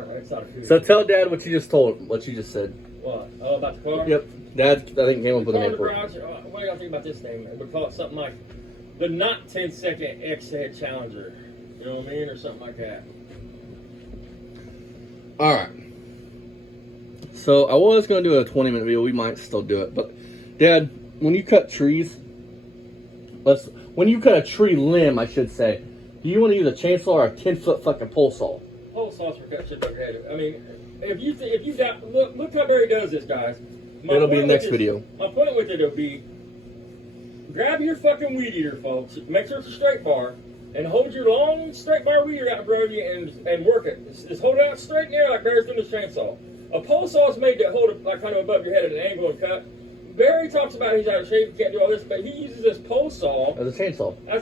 It's not a food. So tell Dad what you just said. What? Oh, about the car? Yep. Dad, I think came up with a name for it. Garage, what do y'all think about this name? We call it something like the not 10-second X-Head Challenger. You know what I mean? Or something like that. All right. So I was going to do a 20-minute video. We might still do it. But, Dad, when you cut trees, when you cut a tree limb, I should say, do you want to use a chainsaw or a 10-foot fucking pole saw? Pole saws for cut shit like that. I mean, if you got look how Barry does this, guys. It'll be the next video. My point with it will be, grab your fucking weed eater, folks. Make sure it's a straight bar, and hold your long straight bar weed eater out in front of you and work it. Just hold it out straight in there like Barry's doing this chainsaw. A pole saw is made to hold it like kind of above your head at an angle and cut. Barry talks about he's out of shape, he can't do all this, but he uses this pole saw As a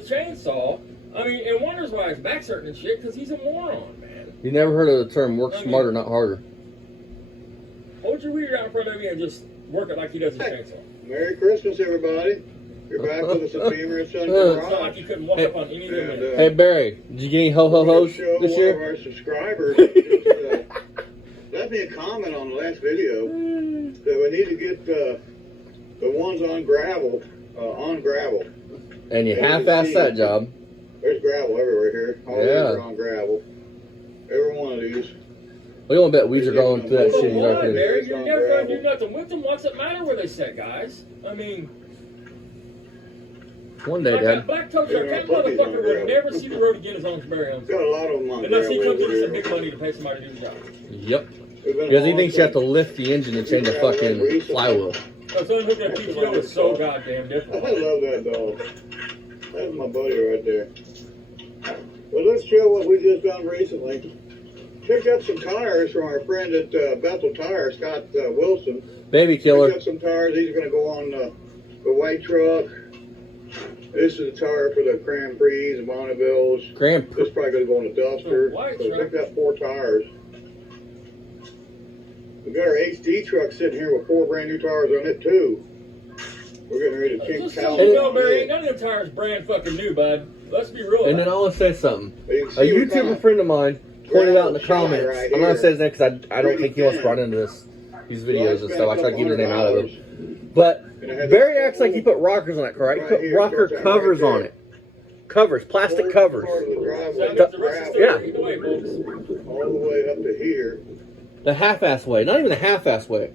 chainsaw. I mean, and wonders why his back's hurting and shit, because he's a moron, man. You never heard of the term work smarter, not harder. Hold your weed out in front of you and just work it like he does his chainsaw. Merry Christmas, everybody. You're back with us at Beamer and Son It's not like you couldn't walk up on any of them. Hey, Barry, did you get any ho-ho-hos this year? One of our subscribers left me a comment on the last video that we need to get the ones on gravel, And you half-assed that job. There's gravel everywhere here. All these are on gravel. Every one of these. We don't bet weeds are going through that shit. Why, Barry? You're never going to do nothing with them. What's it matter where they sit, guys? I mean... One day, Dad. Black Toes, that motherfucker will never see the road again as long as Barry owns it. Got a lot of them on Unless he gravel comes in over some big here. money to pay somebody to do the job. Yep. Because he thinks you have to lift the engine and change the fucking flywheel. So unhooking a PTO is so goddamn I different. love that dog. That's my buddy right there. Well, let's show what we just done recently. Picked up some tires from our friend at Bethel Tire, Scott Wilson. Baby killer. Picked up some tires. These are going to go on the white truck. This is a tire for the Grand Prix and Bonnevilles. Grand This is probably going to go on the Duster. The white So we truck. picked up 4 tires. We got our HD truck sitting here with 4 brand new tires on it too. We're getting ready to kick Just so Cal. you know, Barry, ain't none of them tires brand fucking new, bud. Let's be real. And then I want to say something. You can A see what YouTuber kind friend of mine pointed out in the gravel comments. shine right I'm not here. saying his name because I don't Pretty think he wants to thin. run into these So videos I and spent stuff. I a try to keep the name out of it. $200. But And I had Barry this acts like he put rockers on that car, right? He right put here, rocker starts out covers right on there. it. Covers, plastic covers. Part of the So driveway, that means the rest of the Yeah. story either way, folks. all the way up to here. The half-ass way. Not even the half-ass way.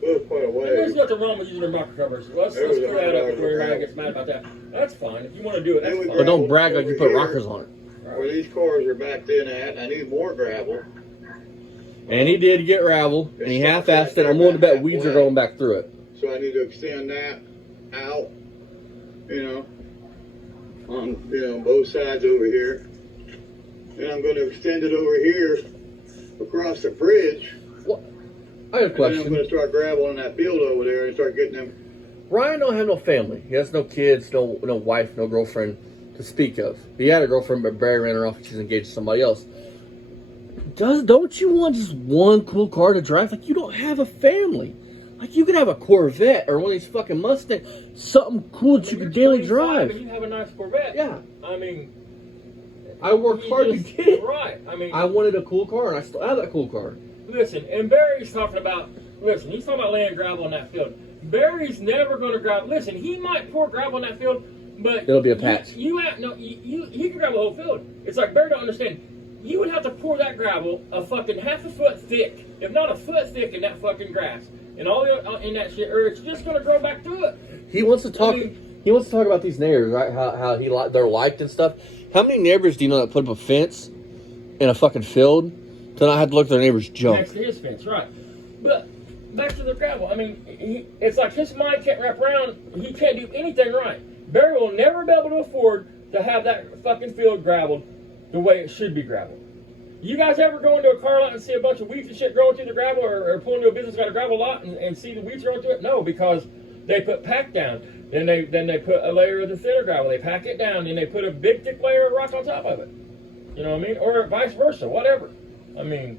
Goes quite a There's way. nothing wrong with using the rocker covers. Let's clear that up before everybody gets mad about that. That's fine. If you want to do it, that's Then we fine. But don't brag like you put rockers on it. Where these cars are backed in at, I need more gravel. And he did get gravel, and he half-assed it. I'm willing to bet weeds are going back through it. So I need to extend that out, on, both sides over here. And I'm going to extend it over here across the bridge. I have a And then I'm going question. to start graveling that field over there and start getting them. Ryan don't have no family. He has no kids, no wife, no girlfriend to speak of. He had a girlfriend, but Barry ran her off and she's engaged to somebody else. Don't you want just one cool car to drive? Like, you don't have a family. Like, you could have a Corvette or one of these fucking Mustangs. Something cool that you could daily drive. And you have a nice Corvette. Yeah. I mean, I worked hard to just- get it. Right. I mean, I wanted a cool car, and I still have that cool car. listen, and Barry's talking about, he's talking about laying gravel on that field. Barry's never going to gravel. Listen, he might pour gravel on that field, but It'll be a patch. he can gravel the whole field. It's like Barry don't understand. You would have to pour that gravel a fucking half a foot thick, if not a foot thick, in that fucking grass and all in that shit, or it's just going to grow back through it. He wants to talk. I mean- He wants to talk about these neighbors, right? How they're liked and stuff. How many neighbors do you know that put up a fence in a fucking field to not have to look at their neighbor's junk? Next to his fence, right? But back to the gravel. I mean, it's like his mind can't wrap around. He can't do anything right. Barry will never be able to afford to have that fucking field gravelled the way it should be gravelled. You guys ever go into a car lot and see a bunch of weeds and shit growing through the gravel, or pull into a business got a gravel lot and see the weeds growing through it? No, because they put pack down. Then they put a layer of the thinner gravel. They pack it down, and they put a big thick layer of rock on top of it. You know what I mean? Or vice versa, whatever. I mean,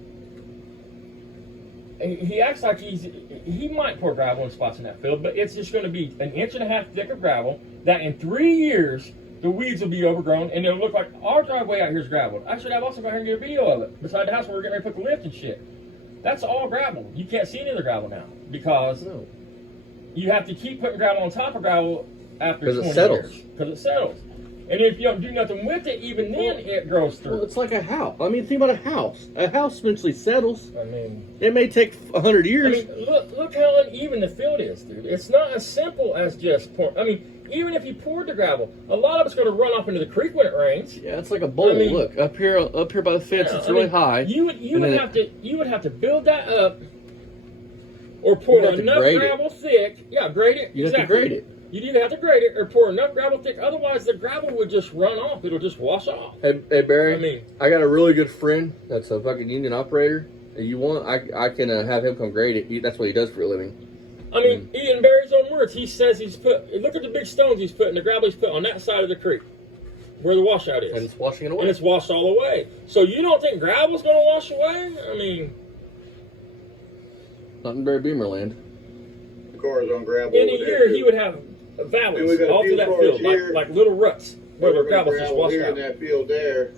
he acts like he might pour gravel in spots in that field, but it's just going to be 1.5 inches thick of gravel that in 3 years the weeds will be overgrown, and it'll look like our driveway out here is gravel. Actually, I've also got here and get a video of it beside the house where we're getting ready to put the lift and shit. That's all gravel. You can't see any of the gravel now because you have to keep putting gravel on top of gravel after 20 it settles. years. Because it settles. And if you don't do nothing with it, even then it grows through. Well, it's like a house. I mean, think about a house. A house eventually settles. I mean, It may take 100 I years. mean, look how uneven the field is, dude. It's not as simple as just pour. I mean, even if you poured the gravel, a lot of it's going to run off into the creek when it rains. Yeah, it's like a bowl. I mean- Look up here by the fence. Yeah, It's I really mean, high. You would and then have to build that up, or pour You'd have to enough grade it. gravel thick. Yeah, grade it. You have to grade it. You'd either have to grade it or pour enough gravel thick. Otherwise, the gravel would just run off. It'll just wash off. Hey Barry, I mean- I got a really good friend that's a fucking union operator. If you want, I can have him come grade it. That's what he does for a living. I mean, in Barry's own words, he says he's put. Look at the big stones he's put and the gravel he's put on that side of the creek, where the washout is, And it's washing it away. and it's washed all away. So you don't think gravel's going to wash away? I mean, Not in Barry Beamer land. The cars on gravel. in a over there, year too. he would have And we valleys got a all few through that cars field, here. like little ruts where the We're gonna gravel's just gravel washed here out. in that field there.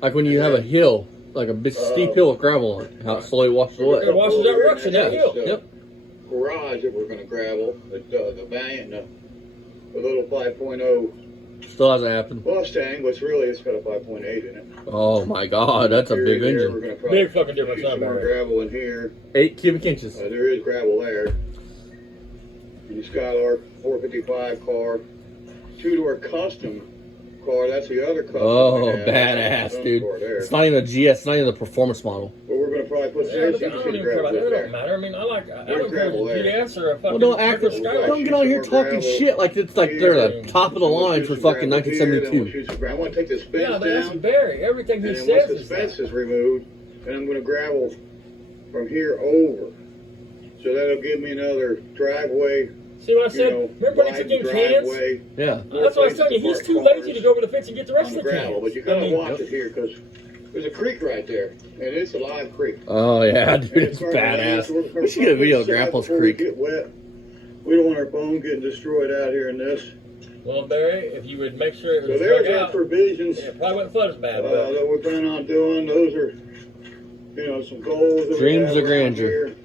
Like when you have a hill, like a big steep hill with gravel on it, how it slowly washes away. It washes out ruts in that hill. Yep. Garage that we're going to gravel, the Valiant, the little 5.0 Still hasn't happened. Mustang, which really it's got a 5.8 in it. Oh my God, that's a Here big and there, engine. We're gonna probably Big fucking difference, shoot huh, some more Barry? gravel in here. 8 cubic inches. There is gravel there. The Skylark 455 car, two-door custom car. That's the other custom. Oh, we have. badass, Some dude. car there. It's not even a GS, it's not even the performance model. But we're gonna probably put Yeah, some but I don't even care about that. It don't matter. I mean, I don't care if gravel it's a there. GS or a fucking. Well, don't act. regular Skylark. Don't get on here talking shit like it's like they're the top of the line for fucking 1972. I want to take this fence Yeah, but that's down. Barry. Everything he And then says once is the fence that. is removed, then I'm going to gravel from here over. So that'll give me another driveway. See what I said? You know, Remember when he wide took in cans? driveway. Yeah. That's what I was telling you. He's too lazy to go over the fence and get the rest On of the the gravel, cans. but you I gotta mean, watch it here because there's a creek right there, and it's a live creek. Oh yeah, dude, And it's as far as badass. we're We should get a video of south Grandpa's before we Creek. get wet. We don't want our phone getting destroyed out here in this. Well, Barry, if you would make sure it So was there's dug our out, provisions it probably wouldn't flood as bad. But that we plan on doing. Those are, some goals. That we Dreams have of around grandeur. here.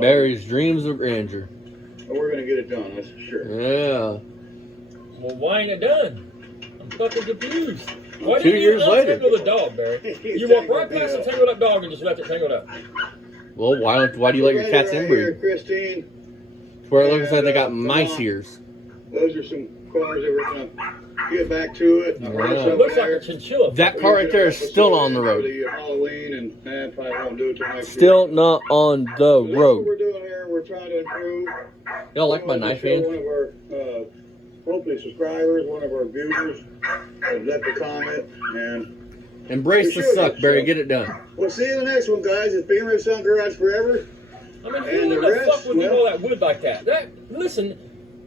Barry's dreams of grandeur. And we're gonna get it done, that's for sure. Yeah. well, why ain't it done? I'm fucking confused. Why 2 didn't you years later. untangle the dog, Barry? You walk right past the tangled up dog and just left it tangled up. Well, why do you let your cats Right inbreed? here, Christine, Where it looks like they got mice ears. those are some cars that we're gonna get back to it. Wow. It looks like a chinchilla. That car right there is still on the road. The Halloween and probably won't do it till next Still year. not on the So that's what road. we're doing here. We're trying to improve. Y'all like my We wanted knife to show hand? One of our hopefully subscribers, one of our viewers, left a comment, and Embrace the suck, Barry. Get it done. we'll see you in the next one, guys. It's Beamer Sun Garage forever. I mean, And who in the the rest, fuck would leave well- all that wood like that? Listen,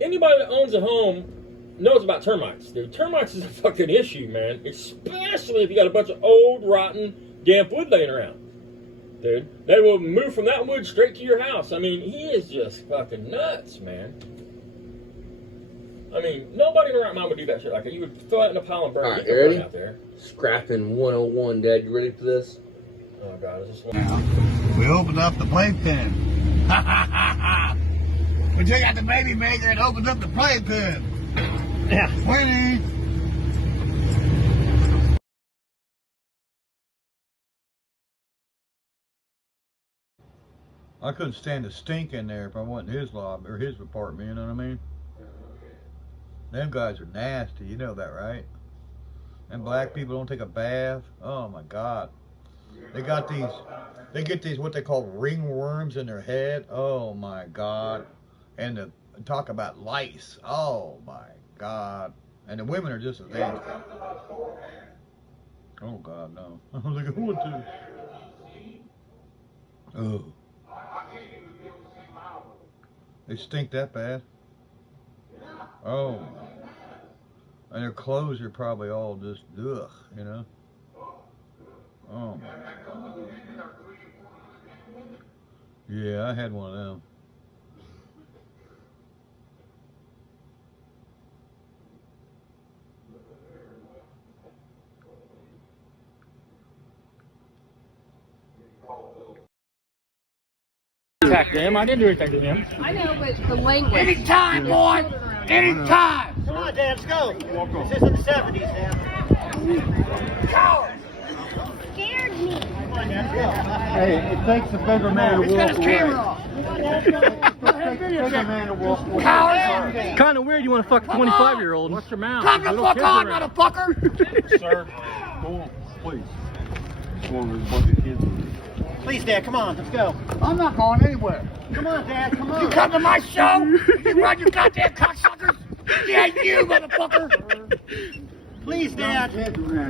anybody that owns a home knows about termites, dude. Termites is a fucking issue, man. Especially if you got a bunch of old, rotten, damp wood laying around. Dude, they will move from that wood straight to your house. I mean, he is just fucking nuts, man. I mean, nobody in the right mind would do that shit like that. You would throw it in a pile and burn All it. right, You you can ready? burn out there. Scrapping 101, Dad. You ready for this? Oh, God. Is this Now, we opened up the playpen. We took out the baby maker and opened up the playpen. Yeah. 20. I couldn't stand the stink in there if I went in his lobby or his apartment, you know what I mean? Them guys are nasty, you know that, right? And black people don't take a bath. Oh my God. They get these what they call ringworms in their head. Oh my God. And to talk about lice. Oh my God. And the women are just as nasty. Oh God, no. I was like, what the? Oh. They stink that bad. Oh. And their clothes are probably all just ugh, you know. Oh my God. Yeah, I had one of them. attack them. I didn't do anything to him. I know, but the language. Anytime, boy! Anytime! Come on, Dad, let's go. This is in the 70s, Dad. Scared me. Come on, Dad, let's go. Hey, it takes a bigger man to He's got walk his away. camera off. Bigger man to walk away. Coward! Kind of weird you want to fuck a 25-year-old. What's your mouth? Come the Little fuck kids on, around. motherfucker! Sir, go on, please. Go on, there's a bunch of kids. Please, Dad, come on, let's go. I'm not going anywhere. Come on, Dad, come on. You come to my show, you run your goddamn cocksuckers. Yeah, you motherfucker. Please, Dad.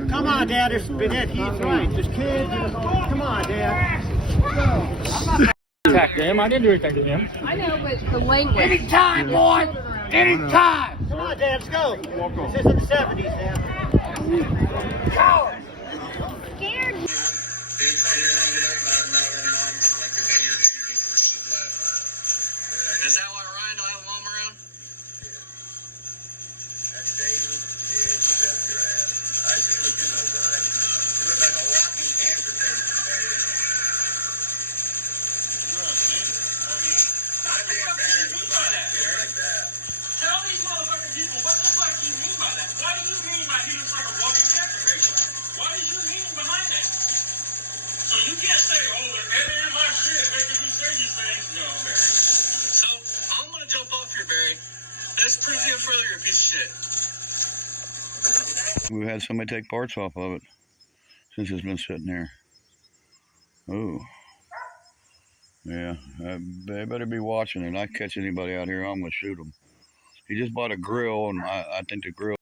Come on, Dad. He's right. There's kids. Come on, Dad. Attack them. I didn't do anything to him. I know, but the language. Anytime, boy. Anytime. Come on, Dad. Let's go. This is in the 70s, Dad. Coward. Scared me. Is that why Ryan don't have a mom around? That's David. Yeah, you got your ass. I see what you know, Brian. You look like a walking amputation, baby. I mean, I'd be embarrassed about a kid like that. Tell these motherfucking people what the fuck you mean by that. What do you mean by he looks like a walking amputation? What is your meaning behind that? So you can't say, oh, they're editing my shit, making me say these things. No, Barry. So, I'm gonna jump off here, Barry. Let's prove you further, you're a piece of shit. We've had somebody take parts off of it since it's been sitting there. Oh. Yeah, they better be watching it. I catch anybody out here, I'm gonna shoot them. He just bought a grill, and I think the grill